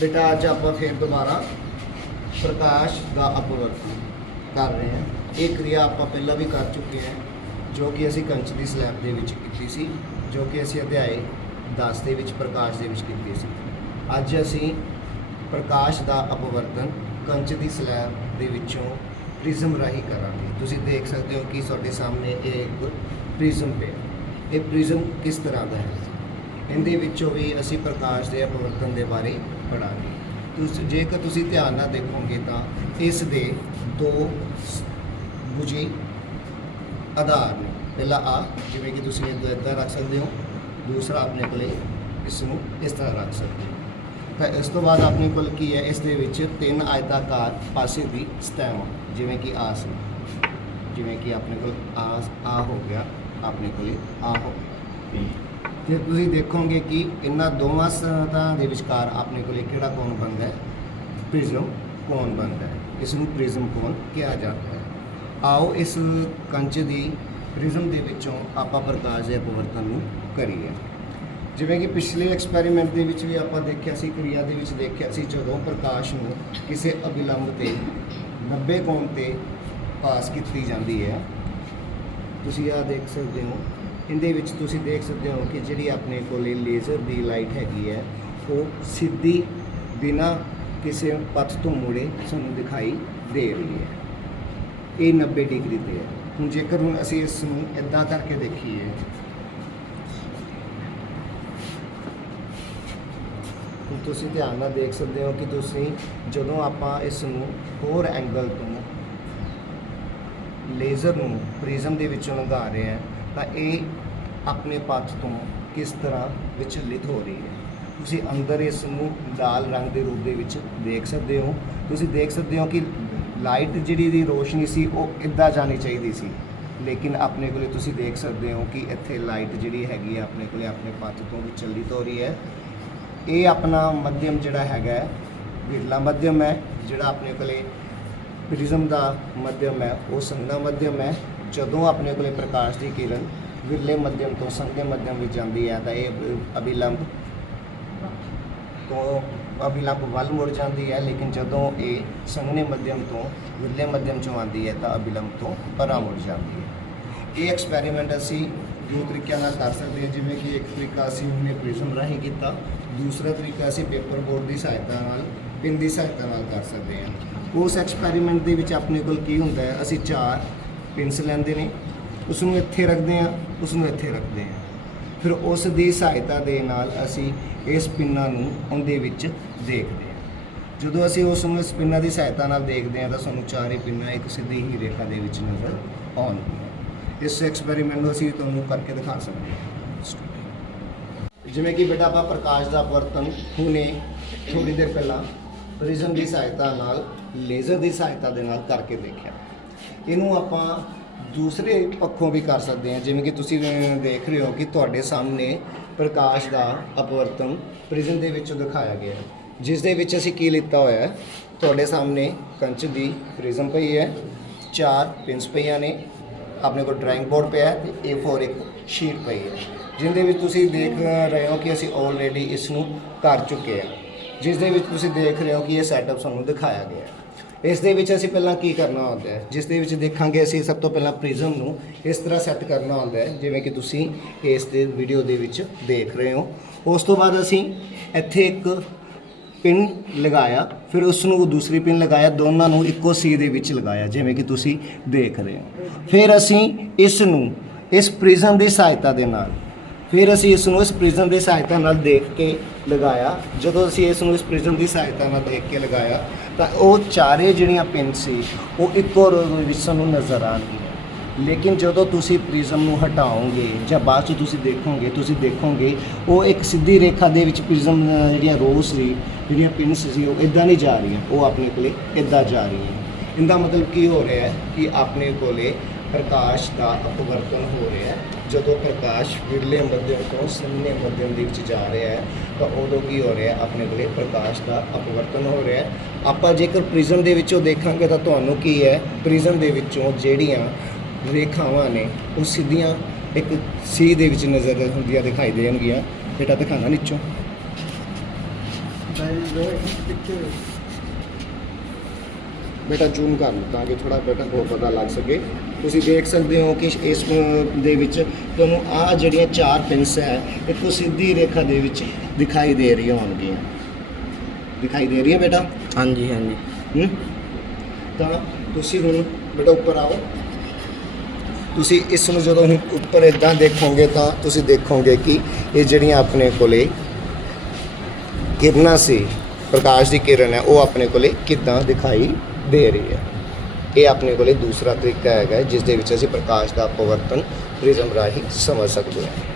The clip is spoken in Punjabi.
ਬੇਟਾ ਅੱਜ ਆਪਾਂ ਫਿਰ ਦੁਬਾਰਾ ਪ੍ਰਕਾਸ਼ ਦਾ ਅਪਵਰਤਨ ਕਰ ਰਹੇ ਹਾਂ। ਇਹ ਕਿਰਿਆ ਆਪਾਂ ਪਹਿਲਾਂ ਵੀ ਕਰ ਚੁੱਕੇ ਹਾਂ, ਜੋ ਕਿ ਅਸੀਂ ਕੰਚ ਦੀ ਸਲੈਬ ਦੇ ਵਿੱਚ ਕੀਤੀ ਸੀ, ਜੋ ਕਿ ਅਸੀਂ ਅਧਿਆਏ 10 ਦੇ ਵਿੱਚ, ਪ੍ਰਕਾਸ਼ ਦੇ ਵਿੱਚ ਕੀਤੀ ਸੀ। ਅੱਜ ਅਸੀਂ ਪ੍ਰਕਾਸ਼ ਦਾ ਅਪਵਰਤਨ ਕੰਚ ਦੀ ਸਲੈਬ ਦੇ ਵਿੱਚੋਂ ਪ੍ਰਿਜ਼ਮ ਰਾਹੀਂ ਕਰਾਂਗੇ। ਤੁਸੀਂ ਦੇਖ ਸਕਦੇ ਹੋ ਕਿ ਤੁਹਾਡੇ ਸਾਹਮਣੇ ਇਹ ਇੱਕ ਪ੍ਰਿਜ਼ਮ ਪਿਆ। ਇਹ ਪ੍ਰਿਜ਼ਮ ਕਿਸ ਤਰ੍ਹਾਂ ਦਾ ਹੈ? ਇਹਦੇ ਵਿੱਚੋਂ ਵੀ ਅਸੀਂ ਪ੍ਰਕਾਸ਼ ਦੇ ਅਪਵਰਤਨ ਦੇ ਬਾਰੇ ਪੜਾਂਗੇ ਤੁਸੀਂ, ਜੇਕਰ ਤੁਸੀਂ ਧਿਆਨ ਨਾਲ ਦੇਖੋਗੇ ਤਾਂ ਇਸ ਦੇ ਦੋ ਬੁਝੇ ਆਧਾਰ ਨੇ। ਪਹਿਲਾ ਆ, ਜਿਵੇਂ ਕਿ ਤੁਸੀਂ ਇਹਨੂੰ ਇੱਦਾਂ ਰੱਖ ਸਕਦੇ ਹੋ। ਦੂਸਰਾ ਆਪਣੇ ਕੋਲੇ ਇਸ ਨੂੰ ਇਸ ਤਰ੍ਹਾਂ ਰੱਖ ਸਕਦੇ ਹੋ। ਫਿਰ ਇਸ ਤੋਂ ਬਾਅਦ ਆਪਣੇ ਕੋਲ ਕੀ ਹੈ? ਇਸ ਦੇ ਵਿੱਚ ਤਿੰਨ ਆਇਤਾਕਾਰ ਪਾਸੇ ਦੀ ਸਤਹਾਂ ਜਿਵੇਂ ਕਿ ਆਸ ਜਿਵੇਂ ਕਿ ਆਪਣੇ ਕੋਲ ਆਸ, ਆ ਹੋ ਗਿਆ। ਆਪਣੇ ਕੋਲੇ ਆ ਹੋ ਗਿਆ। ਤੇ ਤੁਸੀਂ ਦੇਖੋਗੇ ਕਿ ਇਹਨਾਂ ਦੋਵਾਂ ਸਤਹਾਂ ਦੇ ਵਿਚਕਾਰ ਆਪਣੇ ਕੋਲੇ ਕਿਹੜਾ ਕੋਣ ਬਣਦਾ ਹੈ? ਪ੍ਰਿਜ਼ਮ ਕੋਣ ਬਣਦਾ ਹੈ? ਇਸ ਨੂੰ ਪ੍ਰਿਜ਼ਮ ਕੋਣ ਕਿਹਾ ਜਾਂਦਾ ਹੈ? ਆਓ ਇਸ ਕੰਚ ਦੀ ਪ੍ਰਿਜ਼ਮ ਦੇ ਵਿੱਚੋਂ ਆਪਾਂ ਪ੍ਰਕਾਸ਼ ਦੇ ਅਪਵਰਤਨ ਨੂੰ ਕਰੀਏ। ਜਿਵੇਂ ਕਿ ਪਿਛਲੇ ਐਕਸਪੈਰੀਮੈਂਟ ਦੇ ਵਿੱਚ ਵੀ ਆਪਾਂ ਦੇਖਿਆ ਸੀ, ਕਿਰਿਆ ਦੇ ਵਿੱਚ ਦੇਖਿਆ ਸੀ, ਜਦੋਂ ਪ੍ਰਕਾਸ਼ ਨੂੰ ਕਿਸੇ ਅਭਿਲੰਬ ਤੇ 90 ਕੋਣ ਤੇ ਪਾਸ ਕੀਤੀ ਜਾਂਦੀ ਹੈ। ਤੁਸੀਂ ਆ ਦੇਖ ਸਕਦੇ ਹੋ। ਇਹਦੇ ਵਿੱਚ ਤੁਸੀਂ ਦੇਖ ਸਕਦੇ ਹੋ ਕਿ ਜਿਹੜੀ ਆਪਣੇ ਕੋਲੇ ਲੇਜ਼ਰ ਦੀ ਲਾਈਟ ਹੈਗੀ ਹੈ, ਉਹ ਸਿੱਧੀ ਬਿਨਾ ਕਿਸੇ ਪੱਥ ਤੋਂ ਮੁੜੇ ਸਾਨੂੰ ਦਿਖਾਈ ਦੇ ਰਹੀ ਹੈ। ਇਹ 90 ਡਿਗਰੀ ਤੇ ਹੈ। ਹੁਣ ਜੇਕਰ ਹੁਣ ਅਸੀਂ ਇਸ ਨੂੰ ਇਦਾਂ ਕਰਕੇ ਦੇਖੀਏ। ਹੁਣ ਤੁਸੀਂ ਧਿਆਨ ਨਾਲ ਦੇਖ ਸਕਦੇ ਹੋ ਕਿ ਤੁਸੀਂ ਜਦੋਂ ਆਪਾਂ ਇਸ ਨੂੰ ਹੋਰ ਐਂਗਲ ਤੋਂ ਲੇਜ਼ਰ ਨੂੰ ਪ੍ਰਿਜ਼ਮ ਦੇ ਵਿੱਚੋਂ ਲੰਘਾ ਰਹੇ ਹਾਂ ਤਾਂ ਇਹ ਆਪਣੇ ਪੱਥ ਤੋਂ ਕਿਸ ਤਰ੍ਹਾਂ ਵਿਚਲਿਤ ਹੋ ਰਹੀ ਹੈ? ਤੁਸੀਂ ਅੰਦਰ ਇਸ ਨੂੰ ਲਾਲ ਰੰਗ ਦੇ ਰੂਪ ਦੇ ਵਿੱਚ ਦੇਖ ਸਕਦੇ ਹੋ। ਤੁਸੀਂ ਦੇਖ ਸਕਦੇ ਹੋ ਕਿ ਲਾਈਟ ਜਿਹੜੀ ਦੀ ਰੋਸ਼ਨੀ ਸੀ, ਉਹ ਇੱਦਾਂ ਜਾਣੀ ਚਾਹੀਦੀ ਸੀ। ਲੇਕਿਨ ਆਪਣੇ ਕੋਲੇ ਤੁਸੀਂ ਦੇਖ ਸਕਦੇ ਹੋ ਕਿ ਇੱਥੇ ਲਾਈਟ ਜਿਹੜੀ ਹੈਗੀ ਹੈ ਆਪਣੇ ਕੋਲੇ ਆਪਣੇ ਪੱਥ ਤੋਂ ਵਿਚਲਿਤ ਹੋ ਰਹੀ ਹੈ। ਇਹ ਆਪਣਾ ਮੱਧਿਅਮ ਜਿਹੜਾ ਹੈਗਾ ਵਿਰਲਾ ਮੱਧਿਅਮ ਹੈ, ਜਿਹੜਾ ਆਪਣੇ ਕੋਲੇ ਪ੍ਰਿਜ਼ਮ ਦਾ ਮੱਧਿਅਮ ਹੈ, ਉਹ ਸੰਘਣਾ ਮੱਧਿਅਮ ਹੈ। ਜਦੋਂ ਆਪਣੇ ਕੋਲੇ ਪ੍ਰਕਾਸ਼ ਦੀ ਕਿਰਨ ਵਿਰਲੇ ਮਧਿਅਮ ਤੋਂ ਸੰਘਣੇ ਮਧਿਅਮ ਵਿੱਚ ਜਾਂਦੀ ਹੈ ਤਾਂ ਇਹ ਅਭਿਲੰਬ ਤੋਂ ਅਭਿਲੰਬ ਵੱਲ ਮੁੜ ਜਾਂਦੀ ਹੈ, ਲੇਕਿਨ ਜਦੋਂ ਇਹ ਸੰਘਣੇ ਮੱਧਿਅਮ ਤੋਂ ਵਿਰਲੇ ਮੱਧਿਅਮ ਚੋਂ ਆਉਂਦੀ ਹੈ ਤਾਂ ਅਭਿਲੰਬ ਤੋਂ ਪਰਾਂ ਮੁੜ ਜਾਂਦੀ ਹੈ। ਇਹ ਐਕਸਪੈਰੀਮੈਂਟ ਅਸੀਂ ਦੋ ਤਰੀਕਿਆਂ ਨਾਲ ਕਰ ਸਕਦੇ ਹਾਂ, ਜਿਵੇਂ ਕਿ ਇੱਕ ਤਰੀਕਾ ਅਸੀਂ ਉਹਨੇ ਪ੍ਰਿਜ਼ਮ ਰਾਹੀਂ ਕੀਤਾ, ਦੂਸਰਾ ਤਰੀਕਾ ਅਸੀਂ ਪੇਪਰ ਬੋਰਡ ਦੀ ਸਹਾਇਤਾ ਨਾਲ, ਪਿੰਨ ਦੀ ਸਹਾਇਤਾ ਨਾਲ ਕਰ ਸਕਦੇ ਹਾਂ। ਉਸ ਐਕਸਪੈਰੀਮੈਂਟ ਦੇ ਵਿੱਚ ਆਪਣੇ ਕੋਲ ਕੀ ਹੁੰਦਾ ਹੈ? ਅਸੀਂ ਚਾਰ ਪਿੰਸ ਲੈਂਦੇ ਨੇ ਉਸ ਨੂੰ ਇੱਥੇ ਰੱਖਦੇ ਹਾਂ ਉਸ ਨੂੰ ਇੱਥੇ ਰੱਖਦੇ ਹਾਂ। ਫਿਰ ਉਸ ਦੀ ਸਹਾਇਤਾ ਦੇ ਨਾਲ ਅਸੀਂ ਇਸ ਪਿੰਨਾਂ ਨੂੰ ਉਹਦੇ ਵਿੱਚ ਦੇਖਦੇ ਹਾਂ। ਜਦੋਂ ਅਸੀਂ ਉਸ ਨੂੰ ਇਸ ਪਿੰਨਾਂ ਦੀ ਸਹਾਇਤਾ ਨਾਲ ਦੇਖਦੇ ਹਾਂ ਤਾਂ ਸਾਨੂੰ ਚਾਰੇ ਪਿੰਨਾਂ ਇੱਕ ਸਿੱਧੀ ਹੀ ਰੇਖਾ ਦੇ ਵਿੱਚ ਨਜ਼ਰ ਆਉਣਗੀਆਂ ਇਸ ਐਕਸਪੈਰੀਮੈਂਟ ਨੂੰ ਅਸੀਂ ਤੁਹਾਨੂੰ ਕਰਕੇ ਦਿਖਾ ਸਕਦੇ ਹਾਂ। ਜਿਵੇਂ ਕਿ ਬੇਟਾ ਆਪਾਂ ਪ੍ਰਕਾਸ਼ ਦਾ ਵਰਤਨ ਹੁਣੇ ਥੋੜੀ ਦੇਰ ਪਹਿਲਾਂ ਪ੍ਰਿਜ਼ਮ ਦੀ ਸਹਾਇਤਾ ਨਾਲ, ਲੇਜ਼ਰ ਦੀ ਸਹਾਇਤਾ ਦੇ ਨਾਲ ਕਰਕੇ ਦੇਖਿਆ। ਇਹਨੂੰ ਆਪਾਂ ਦੂਸਰੇ ਪੱਖੋਂ ਵੀ ਕਰ ਸਕਦੇ ਹਾਂ। ਜਿਵੇਂ ਕਿ ਤੁਸੀਂ ਦੇਖ ਰਹੇ ਹੋ ਕਿ ਤੁਹਾਡੇ ਸਾਹਮਣੇ ਪ੍ਰਕਾਸ਼ ਦਾ ਅਪਵਰਤਨ ਪ੍ਰਿਜ਼ਮ ਦੇ ਵਿੱਚੋਂ ਦਿਖਾਇਆ ਗਿਆ ਹੈ। ਜਿਸ ਦੇ ਵਿੱਚ ਅਸੀਂ ਕੀ ਲਿੱਤਾ ਹੋਇਆ ਹੈ? ਤੁਹਾਡੇ ਸਾਹਮਣੇ ਕੰਚ ਦੀ ਪ੍ਰਿਜ਼ਮ ਪਈ ਹੈ। ਚਾਰ ਪਿੰਸ ਪਈਆਂ ਨੇ। ਆਪਣੇ ਕੋਲ ਡਰਾਇੰਗ ਬੋਰਡ ਪਿਆ ਹੈ ਤੇ A4 ਇੱਕ ਸ਼ੀਟ ਪਈ ਹੈ। ਜਿੰਦੇ ਵਿੱਚ ਤੁਸੀਂ ਦੇਖ ਰਹੇ ਹੋ ਕਿ ਅਸੀਂ ਆਲਰੇਡੀ ਇਸ ਨੂੰ ਕਰ ਚੁੱਕੇ ਹਾਂ। ਜਿਸ ਦੇ ਵਿੱਚ ਤੁਸੀਂ ਦੇਖ ਰਹੇ ਹੋ ਕਿ ਇਹ ਸੈਟਅਪ ਸਾਨੂੰ ਦਿਖਾਇਆ ਗਿਆ ਹੈ। ਇਸ ਦੇ ਵਿੱਚ ਅਸੀਂ ਪਹਿਲਾਂ ਕੀ ਕਰਨਾ ਹੁੰਦਾ ਹੈ? ਜਿਸ ਦੇ ਵਿੱਚ ਦੇਖਾਂਗੇ ਅਸੀਂ ਸਭ ਤੋਂ ਪਹਿਲਾਂ ਪ੍ਰਿਜ਼ਮ ਨੂੰ ਇਸ ਤਰ੍ਹਾਂ ਸੈੱਟ ਕਰਨਾ ਹੁੰਦਾ ਹੈ, ਜਿਵੇਂ ਕਿ ਤੁਸੀਂ ਇਸ ਦੇ ਵੀਡੀਓ ਦੇ ਵਿੱਚ ਦੇਖ ਰਹੇ ਹੋ। ਉਸ ਤੋਂ ਬਾਅਦ ਅਸੀਂ ਇੱਥੇ ਇੱਕ ਪਿੰਨ ਲਗਾਇਆ, ਫਿਰ ਉਸ ਨੂੰ ਦੂਸਰੀ ਪਿੰਨ ਲਗਾਇਆ, ਦੋਨਾਂ ਨੂੰ ਇੱਕੋ ਸੀ ਦੇ ਵਿੱਚ ਲਗਾਇਆ, ਜਿਵੇਂ ਕਿ ਤੁਸੀਂ ਦੇਖ ਰਹੇ ਹੋ। ਫਿਰ ਅਸੀਂ ਇਸ ਨੂੰ, ਇਸ ਪ੍ਰਿਜ਼ਮ ਦੀ ਸਹਾਇਤਾ ਦੇ ਨਾਲ ਫਿਰ ਅਸੀਂ ਇਸ ਨੂੰ ਇਸ ਪ੍ਰਿਜ਼ਮ ਦੀ ਸਹਾਇਤਾ ਨਾਲ ਦੇਖ ਕੇ ਲਗਾਇਆ। ਜਦੋਂ ਅਸੀਂ ਇਸ ਨੂੰ ਇਸ ਪ੍ਰਿਜ਼ਮ ਦੀ ਸਹਾਇਤਾ ਨਾਲ ਦੇਖ ਕੇ ਲਗਾਇਆ, ਤਾਂ ਉਹ ਚਾਰੇ ਜਿਹੜੀਆਂ ਪਿੰਨ ਸੀ, ਉਹ ਇੱਕੋ ਰੋ ਵਿੱਚ ਸਾਨੂੰ ਨਜ਼ਰ ਆਉਣਗੀਆਂ ਲੇਕਿਨ ਜਦੋਂ ਤੁਸੀਂ ਪ੍ਰਿਜ਼ਮ ਨੂੰ ਹਟਾਓਗੇ ਜਾਂ ਬਾਅਦ ਚ ਤੁਸੀਂ ਦੇਖੋਗੇ ਤੁਸੀਂ ਦੇਖੋਗੇ, ਉਹ ਇੱਕ ਸਿੱਧੀ ਰੇਖਾ ਦੇ ਵਿੱਚ ਪ੍ਰਿਜ਼ਮ ਜਿਹੜੀਆਂ ਰੋਸ ਸੀ, ਜਿਹੜੀਆਂ ਪਿੰਸ ਸੀ, ਉਹ ਇਦਾਂ ਨਹੀਂ ਜਾ ਰਹੀਆਂ। ਉਹ ਆਪਣੇ ਕੋਲੇ ਇਦਾਂ ਜਾ ਰਹੀਆਂ। ਇਹਦਾ ਮਤਲਬ ਕੀ ਹੋ ਰਿਹਾ ਹੈ ਕਿ ਆਪਣੇ ਕੋਲੇ ਪ੍ਰਕਾਸ਼ ਦਾ ਅਪਵਰਤਨ ਹੋ ਰਿਹਾ ਹੈ। ਜਦੋਂ ਪ੍ਰਕਾਸ਼ ਵਿਰਲੇ ਮੱਧਿਅਮ ਤੋਂ ਸੰਨੇ ਮੱਧਿਅਮ ਦੇ ਵਿੱਚ ਜਾ ਰਿਹਾ ਹੈ, ਤਾਂ ਉਦੋਂ ਕੀ ਹੋ ਰਿਹਾ ਆਪਣੇ ਕੋਲੇ ਪ੍ਰਕਾਸ਼ ਦਾ ਅਪਵਰਤਨ ਹੋ ਰਿਹਾ ਆਪਾਂ ਜੇਕਰ ਪ੍ਰਿਜ਼ਮ ਦੇ ਵਿੱਚੋਂ ਦੇਖਾਂਗੇ ਤਾਂ ਤੁਹਾਨੂੰ ਕੀ ਹੈ? ਪ੍ਰਿਜ਼ਮ ਦੇ ਵਿੱਚੋਂ ਜਿਹੜੀਆਂ ਰੇਖਾਵਾਂ ਨੇ, ਉਹ ਸਿੱਧੀਆਂ ਇੱਕ ਸੀ ਦੇ ਵਿੱਚ ਨਜ਼ਰ ਹੁੰਦੀਆਂ ਦਿਖਾਈ ਦੇਣਗੀਆਂ। ਬੇਟਾ ਦਿਖਾਣਾ ਨੀਚੋਂ। ਬੇਟਾ ਜ਼ੂਮ ਕਰ ਲਓ ਤਾਂ ਕਿ ਥੋੜਾ ਬੇਟਾ ਹੋਰ ਪਤਾ ਲੱਗ ਸਕੇ। ਤੁਸੀਂ ਦੇਖ ਸਕਦੇ ਹੋ ਕਿ ਇਸ ਅ, ਦੇ ਵਿੱਚ ਤੁਹਾਨੂੰ ਆ ਜਿਹੜੀਆਂ ਚਾਰ ਪਿੰਸ ਹੈ ਇੱਕੋ ਸਿੱਧੀ ਰੇਖਾ ਦੇ ਵਿੱਚ ਦਿਖਾਈ ਦੇ ਰਹੀਆਂ ਹੋਣਗੀਆਂ। ਦਿਖਾਈ ਦੇ ਰਹੀ ਹੈ ਬੇਟਾ? ਹਾਂਜੀ ਹਾਂਜੀ। ਹੂੰ? ਤਾਂ ਤੁਸੀਂ ਹੁਣ ਬੇਟਾ ਉੱਪਰ ਆਓ। ਤੁਸੀਂ ਇਸ ਨੂੰ ਜਦੋਂ ਹੁਣ ਉੱਪਰ ਇਦਾਂ ਦੇਖੋਗੇ ਤਾਂ ਤੁਸੀਂ ਦੇਖੋਗੇ ਕਿ ਇਹ ਜਿਹੜੀਆਂ ਆਪਣੇ ਕੋਲੇ ਕਿਰਨਾਂ ਸੀ ਪ੍ਰਕਾਸ਼ ਦੀ ਕਿਰਨ ਹੈ ਉਹ ਆਪਣੇ ਕੋਲੇ ਕਿੱਦਾਂ ਦਿਖਾਈ ਦੇ ਰਹੀ ਹੈ। ਇਹ ਆਪਣੇ ਕੋਲੇ ਦੂਸਰਾ ਤਰੀਕਾ ਹੈਗਾ ਜਿਸ ਦੇ ਵਿੱਚ ਅਸੀਂ ਪ੍ਰਕਾਸ਼ ਦਾ ਪਵਰਤਨ ਪ੍ਰਿਜ਼ਮ ਰਾਹੀਂ ਸਮਝ ਸਕਦੇ ਹਾਂ।